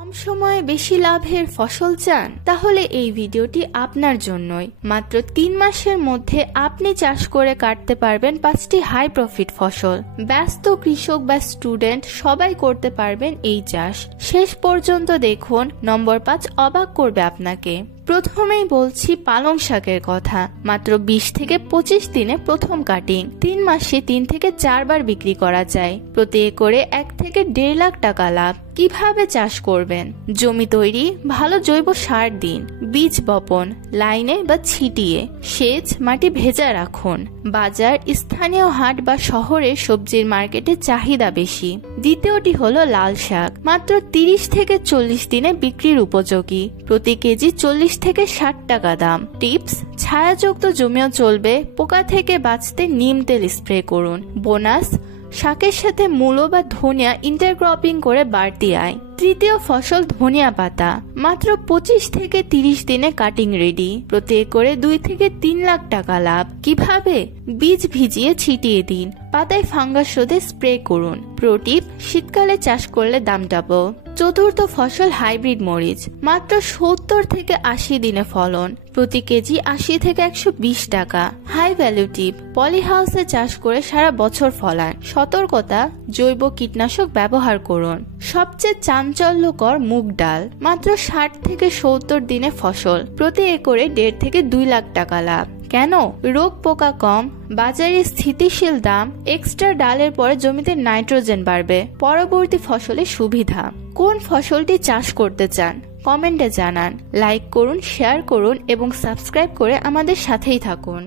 কম সময়ে বেশি লাভের ফসল চান, তাহলে এই ভিডিওটি আপনার জন্যই। মাত্র 3 মাসের মধ্যে আপনি চাষ করে কাটতে পারবেন 5টি হাই প্রফিট ফসল। ব্যস্ত কৃষক বা স্টুডেন্ট সবাই করতে পারবেন এই চাষ। শেষ পর্যন্ত দেখুন, নম্বর 5 অবাক করবে আপনাকে। প্রথমেই বলছি পালং শাকের কথা। মাত্র 20 থেকে 25 দিনে প্রথম কাটিং, 3 মাসে 3 থেকে 4 বার বিক্রি করা যায়। প্রতি একরে 1 থেকে 1.5 লাখ টাকা লাভ। কিভাবে চাষ করবেন? জমি তৈরি, ভালো জৈব সার দিন, বীজ বপন লাইনে বা ছিটিয়ে, সেচ, মাটি ভেজা রাখুন। বাজার, স্থানীয় হাট বা শহরে সবজির মার্কেটে চাহিদা বেশি। দ্বিতীয়টি হলো লাল শাক। মাত্র 30 থেকে 40 দিনে বিক্রির উপযোগী। প্রতি কেজি 40 থেকে 60 টাকা দাম। টিপস: ছায়াযুক্ত জমিও চলবে, পোকা থেকে বাঁচতে নিম তেল স্প্রে করুন। বোনাস: শাকের সাথে মূলো বা ধনিয়া ইন্টারক্রপিং করে বাড়তি আয়। তৃতীয় ফসল ধনিয়া পাতা। মাত্র 25 থেকে 30 দিনে কাটিং রেডি। প্রতি একরে 2 থেকে 3 লাখ টাকা লাভ। কিভাবে? বীজ ভিজিয়ে ছিটিয়ে দিন, পাতায় ফাঙ্গাস রোধে স্প্রে করুন। প্রো টিপ: শীতকালে চাষ করলে দাম ডাবল। চতুর্থ ফসল হাইব্রিড মরিচ। মাত্র 70 থেকে 80 দিনে ফলন। প্রতি কেজি 80 থেকে 120 টাকা। হাই ভ্যালু টিপ: পলি হাউসে চাষ করে সারা বছর ফলান। সতর্কতা: জৈব কীটনাশক ব্যবহার করুন। সবচেয়ে চাঞ্চল্যকর মুগ ডাল। মাত্র 60 থেকে 70 দিনে ফসল। প্রতি একরে 1.5 থেকে 2 লাখ টাকা লাভ। কেন? রোগ পোকা কম, বাজারে স্থিতিশীল দাম, এক্সট্রা ডালের পরে জমিতে নাইট্রোজেন বাড়বে। পরবর্তী ফসলের সুবিধা। কোন ফসলটি চাষ করতে চান? কমেন্টে জানান। লাইক করুন, শেয়ার করুন এবং সাবস্ক্রাইব করে আমাদের সাথেই থাকুন।